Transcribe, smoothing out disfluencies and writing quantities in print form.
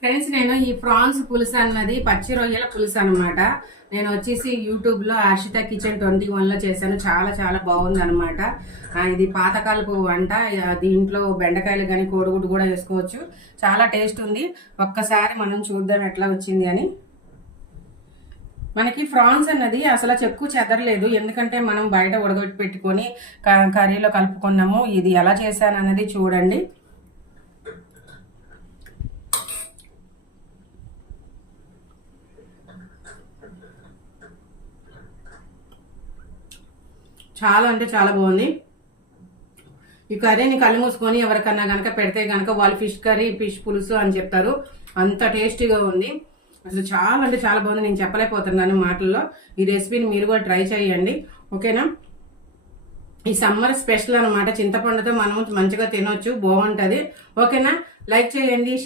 Friends, నేను ఈ prawns పులుసు అన్నది పచ్చి రొయ్యల పులుసు అనమాట. నేను వచ్చేసి యూట్యూబ్ లో ఆషిత కిచెన్ 21 లో చేశాను. చాలా చాలా బాగుంది అనమాట. ఇది పాతకాలపు వంట. దీంట్లో బెండకాయలు కానీ కోడిగుడ్డు కూడా వేసుకోవచ్చు. చాలా టేస్ట్ ఉంది. ఒక్కసారి మనం చూద్దాం ఎట్లా వచ్చింది అని. మనకి ఫ్రాన్స్ అన్నది అసలు చెక్కు చెదరలేదు, ఎందుకంటే మనం బయట ఉడగొట్టి పెట్టుకొని కర్రీలో కలుపుకున్నాము. ఇది ఎలా చేశాను అన్నది చూడండి. చాలా అంటే చాలా బాగుంది. ఈ కర్రీని కళ్ళు మూసుకొని ఎవరికన్నా కనుక పెడితే కనుక వాళ్ళు ఫిష్ కర్రీ, ఫిష్ పులుసు అని చెప్తారు. అంత టేస్టీగా ఉంది. అసలు చాలా అంటే చాలా బాగుంది. నేను చెప్పలేకపోతున్నాను మాటల్లో. ఈ రెసిపీని మీరు కూడా ట్రై చేయండి, ఓకేనా? ఈ సమ్మర్ స్పెషల్ అనమాట. చింతపండుతో మనం మంచిగా తినొచ్చు, బాగుంటుంది, ఓకేనా? లైక్ చేయండి, షేర్